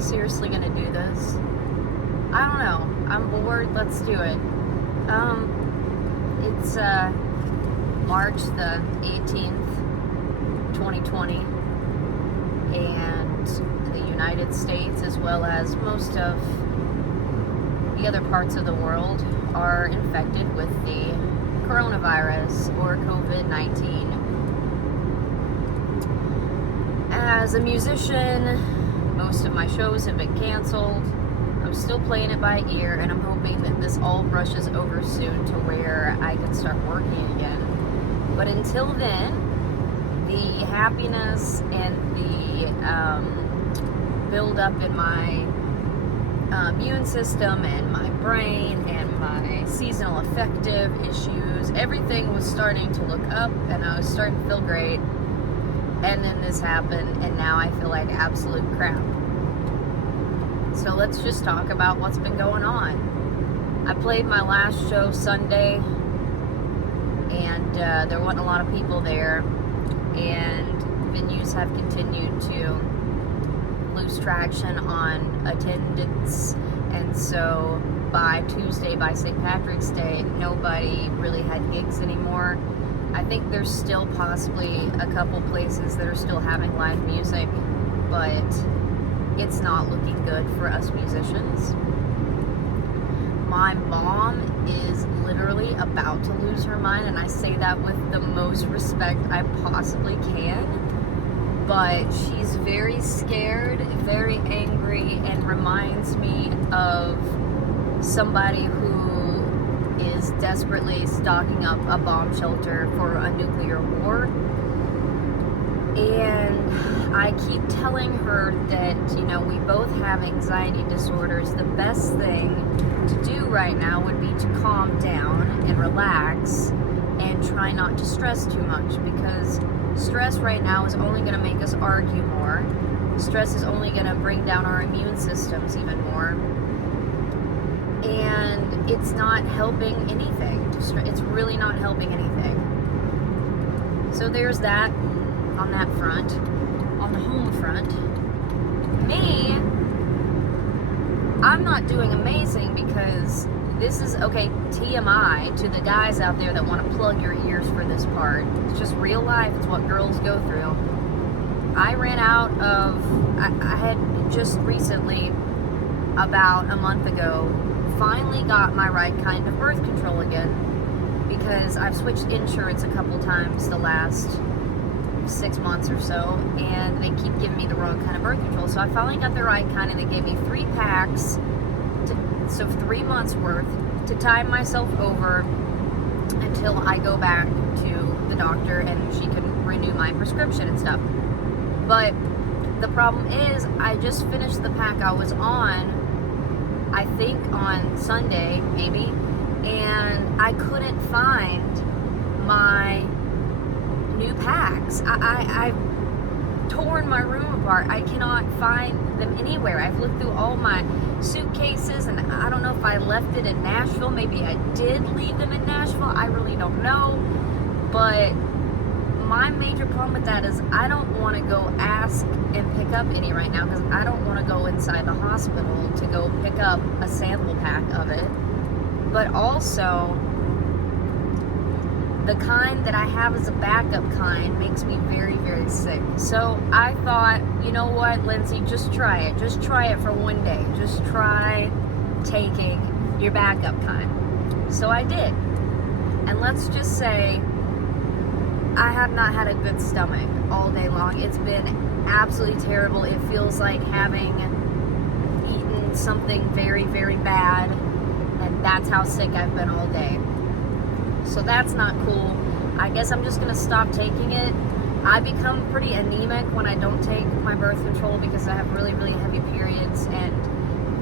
seriously gonna do this? I don't know. I'm bored. Let's do it. It's March the 18th, 2020, and the United States, as well as most of the other parts of the world, are infected with the coronavirus or COVID-19. As a musician, most of my shows have been canceled. I'm still playing it by ear, and I'm hoping that this all brushes over soon to where I can start working again. But until then, the happiness and the build up in my immune system and my brain and my seasonal affective issues, everything was starting to look up, and I was starting to feel great. And then this happened, and now I feel like absolute crap. So let's just talk about what's been going on. I played my last show Sunday, and there wasn't a lot of people there, and venues have continued to lose traction on attendance, and so by Tuesday, by St. Patrick's Day, nobody really had gigs anymore. I think there's still possibly a couple places that are still having live music, but it's not looking good for us musicians. My mom is literally about to lose her mind, and I say that with the most respect I possibly can, but she's very scared, very angry, and reminds me of somebody who is desperately stocking up a bomb shelter for a nuclear war. And I keep telling her that, we both have anxiety disorders. The best thing to do right now would be to calm down and relax and try not to stress too much, because stress right now is only going to make us argue more. Stress is only going to bring down our immune systems even more. And it's not helping anything. It's really not helping anything. So there's that on that front. On the home front, me, I'm not doing amazing, because this is, okay, TMI to the guys out there that want to plug your ears for this part. It's just real life. It's what girls go through. I ran out of, I had just recently, about a month ago, finally got my right kind of birth control again, because I've switched insurance a couple times the last 6 months or so, and they keep giving me the wrong kind of birth control. So I finally got the right kind, and they gave me 3 packs, so 3 months worth, to tie myself over until I go back to the doctor and she can renew my prescription and stuff. But the problem is, I just finished the pack I was on, I think on Sunday, maybe, and I couldn't find my new packs. I've torn my room apart. I cannot find them anywhere. I've looked through all my suitcases, and I don't know if I left it in Nashville. Maybe I did leave them in Nashville. I really don't know. But my major problem with that is I don't want to go ask and pick up any right now, because I don't want to go inside the hospital to go pick up a sample pack of it. But also, the kind that I have as a backup kind makes me very, very sick. So I thought, you know what, Lindsay, just try it. Just try it for one day. Just try taking your backup kind. So I did. And let's just say, I have not had a good stomach all day long. It's been absolutely terrible. It feels like having eaten something very, very bad, and that's how sick I've been all day. So that's not cool. I guess I'm just going to stop taking it. I become pretty anemic when I don't take my birth control, because I have really, really heavy periods, and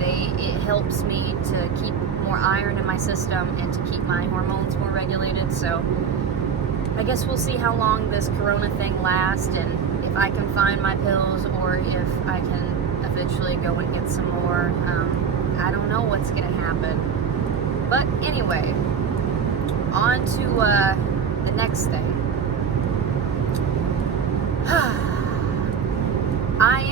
it helps me to keep more iron in my system and to keep my hormones more regulated. So I guess we'll see how long this corona thing lasts, and if I can find my pills, or if I can eventually go and get some more. I don't know what's going to happen. But anyway, on to the next thing. I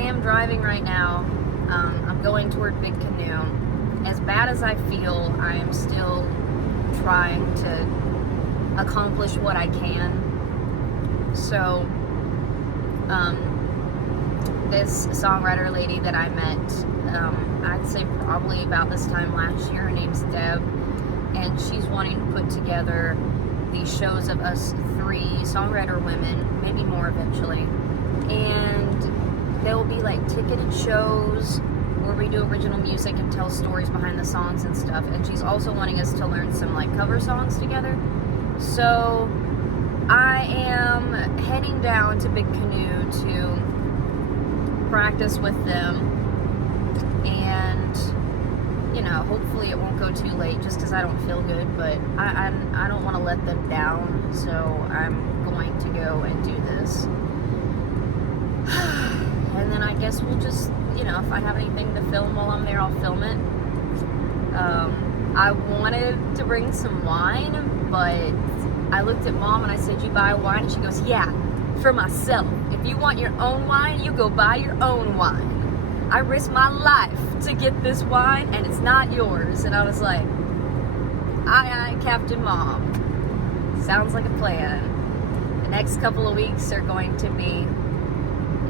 am I'm driving right now. I'm going toward Big Canoe. As bad as I feel, I am still trying to accomplish what I can. So, this songwriter lady that I met, I'd say probably about this time last year, her name's Deb, and she's wanting to put together these shows of us 3 songwriter women, maybe more eventually, and there will be like ticketed shows where we do original music and tell stories behind the songs and stuff, and she's also wanting us to learn some like cover songs together. So I am heading down to Big Canoe to practice with them, and you know, hopefully it won't go too late just because I don't feel good, but I don't want to let them down, so I'm going to go and do this. And then I guess we'll just, you know, if I have anything to film while I'm there, I'll film it. I wanted to bring some wine, but I looked at Mom and I said, "You buy wine?" And she goes, "Yeah, for myself. If you want your own wine, you go buy your own wine. I risked my life to get this wine and it's not yours." And I was like, aye, Captain Mom. Sounds like a plan. The next couple of weeks are going to be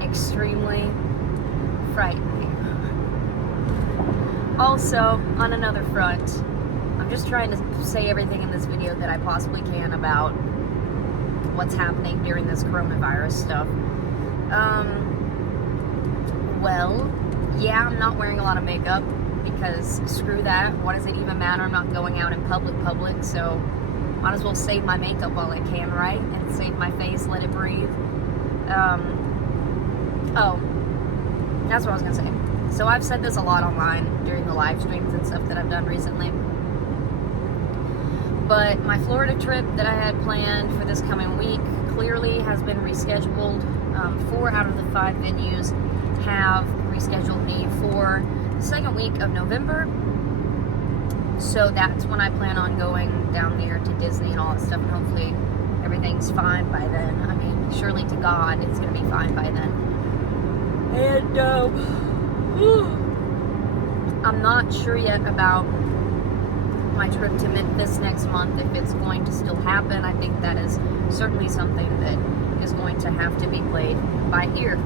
extremely frightening. Also, on another front, I'm just trying to say everything in this video that I possibly can about what's happening during this coronavirus stuff. Well, yeah, I'm not wearing a lot of makeup because screw that. What does it even matter? I'm not going out in public, so might as well save my makeup while I can, right? And save my face, let it breathe. Oh, that's what I was gonna say. So I've said this a lot online during the live streams and stuff that I've done recently. But my Florida trip that I had planned for this coming week clearly has been rescheduled. 4 out of the 5 venues have rescheduled me for the second week of November. So that's when I plan on going down there to Disney and all that stuff, and hopefully everything's fine by then. I mean, surely to God it's going to be fine by then. And I'm not sure yet about my trip to Memphis next month, if it's going to still happen. I think that is certainly something that is going to have to be played by ear,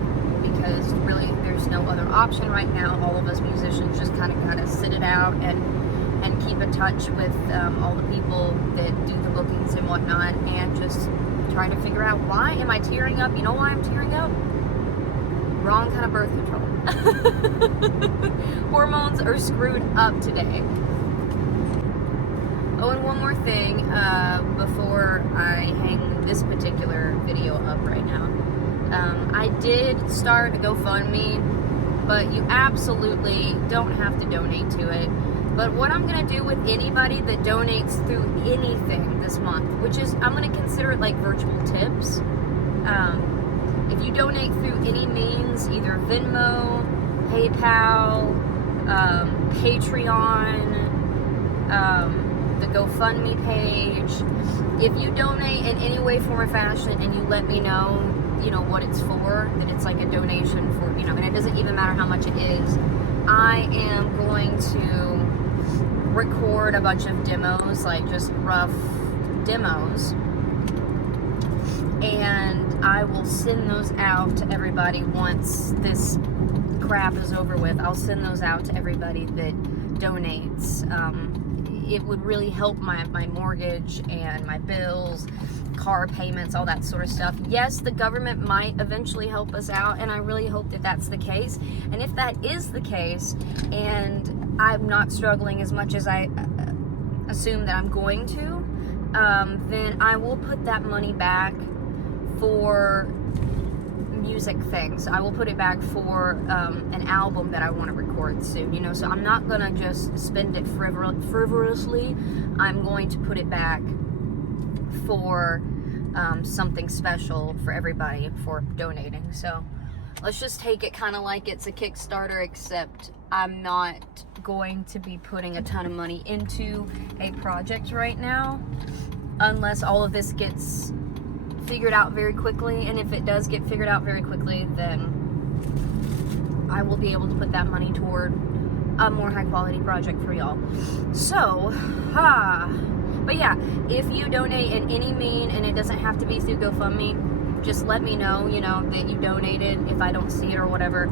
because really there's no other option right now. All of us musicians just kind of gotta sit it out and keep in touch with all the people that do the bookings and whatnot, and just try to figure out, why am I tearing up? You know why I'm tearing up? Wrong kind of birth control. Hormones are screwed up today. Oh, and one more thing before I hang this particular video up right now. I did start a GoFundMe, but you absolutely don't have to donate to it. But what I'm going to do with anybody that donates through anything this month, which is, I'm going to consider it like virtual tips. If you donate through any means, either Venmo, PayPal, Patreon, the GoFundMe page, if you donate in any way, form, or fashion, and you let me know, you know, what it's for, that it's like a donation for, you know, and it doesn't even matter how much it is, I am going to record a bunch of demos, like just rough demos, and I will send those out to everybody once this crap is over with. I'll send those out to everybody that donates. It would really help my mortgage and my bills, car payments, all that sort of stuff. Yes, the government might eventually help us out, and I really hope that that's the case. And if that is the case, and I'm not struggling as much as I assume that I'm going to, then I will put that money back for music things. I will put it back for an album that I want to record soon, you know, so I'm not gonna just spend it frivolously. I'm going to put it back for something special for everybody for donating. So let's just take it kind of like it's a Kickstarter, except I'm not going to be putting a ton of money into a project right now, unless all of this gets figured out very quickly. And if it does get figured out very quickly, then I will be able to put that money toward a more high quality project for y'all. So, but yeah, if you donate in any mean, and it doesn't have to be through GoFundMe, just let me know, you know, that you donated if I don't see it or whatever.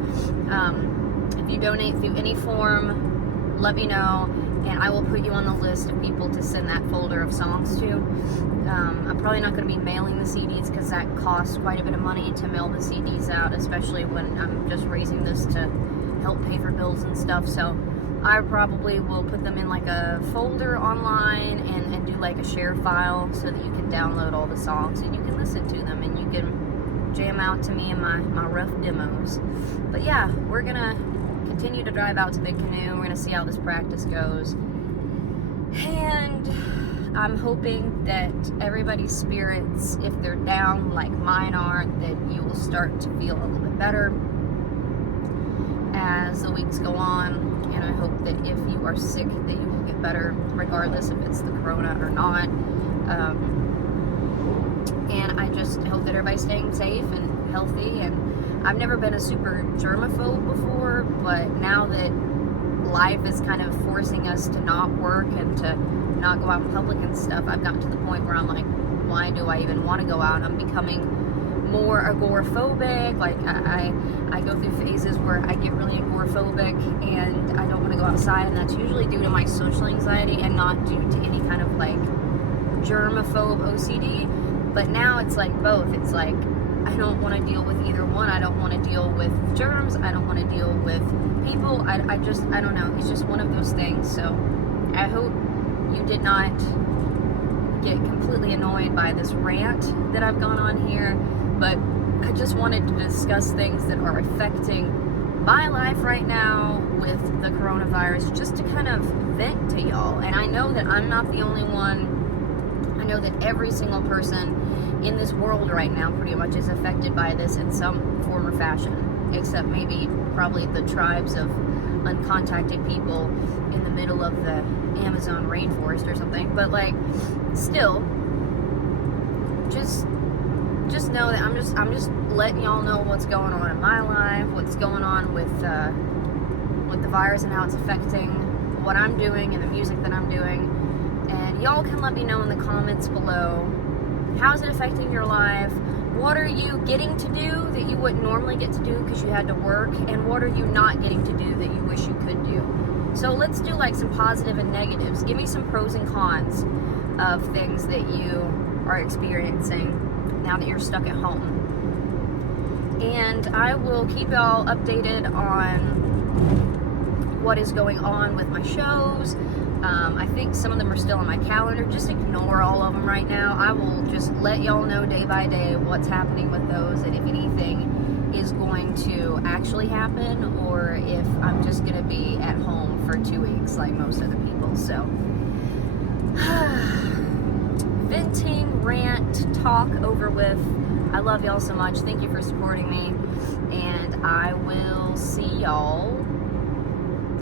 If you donate through any form, let me know, and I will put you on the list of people to send that folder of songs to. I'm probably not going to be mailing the CDs because that costs quite a bit of money to mail the CDs out, especially when I'm just raising this to help pay for bills and stuff. So I probably will put them in like a folder online and do like a share file so that you can download all the songs and you can listen to them and you can jam out to me in my rough demos. But yeah, we're gonna continue to drive out to Big Canoe. We're gonna see how this practice goes, and I'm hoping that everybody's spirits, if they're down like mine are, that you will start to feel a little bit better as the weeks go on. And I hope that if you are sick, that you will get better, regardless if it's the corona or not. And I just hope that everybody's staying safe and healthy. And I've never been a super germaphobe before, but now that life is kind of forcing us to not work and to not go out in public and stuff, I've gotten to the point where I'm like, why do I even want to go out? I'm becoming more agoraphobic. Like I go through phases where I get really agoraphobic and I don't want to go outside, and that's usually due to my social anxiety and not due to any kind of like germaphobe OCD. But now it's like both. It's like I don't want to deal with either one. I don't want to deal with germs. I don't want to deal with people. I don't know. It's just one of those things. So I hope you did not get completely annoyed by this rant that I've gone on here, but I just wanted to discuss things that are affecting my life right now with the coronavirus, just to kind of vent to y'all. And I know that I'm not the only one. I know that every single person in this world right now pretty much is affected by this in some form or fashion, except maybe probably the tribes of uncontacted people in the middle of the Amazon rainforest or something. But like, still, just know that I'm just letting y'all know what's going on in my life, what's going on with the virus and how it's affecting what I'm doing and the music that I'm doing. And y'all can let me know in the comments below, how's it affecting your life? What are you getting to do that you wouldn't normally get to do because you had to work? And what are you not getting to do that you wish you could do? So let's do like some positive and negatives. Give me some pros and cons of things that you are experiencing now that you're stuck at home. And I will keep y'all updated on what is going on with my shows. I think some of them are still on my calendar. Just ignore all of them right now. I will just let y'all know day by day what's happening with those, and if anything is going to actually happen, or if I'm just going to be at home for 2 weeks like most other people. So, venting, rant, talk over with. I love y'all so much. Thank you for supporting me, and I will see y'all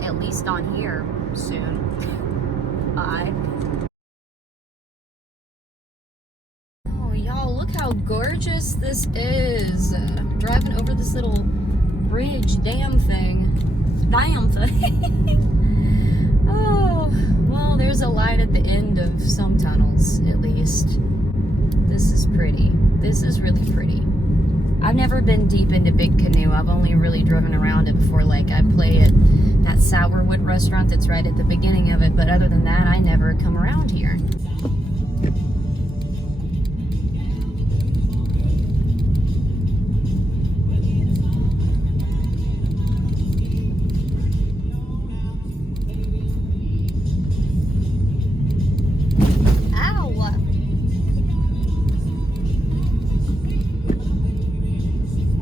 at least on here soon. Bye. Oh, y'all, look how gorgeous this is. Driving over this little bridge, dam thing. Oh, well, there's a light at the end of some tunnels, at least. This is pretty. This is really pretty. I've never been deep into Big Canoe. I've only really driven around it before. Like, I play at that Sourwood restaurant that's right at the beginning of it, but other than that, I never come around here.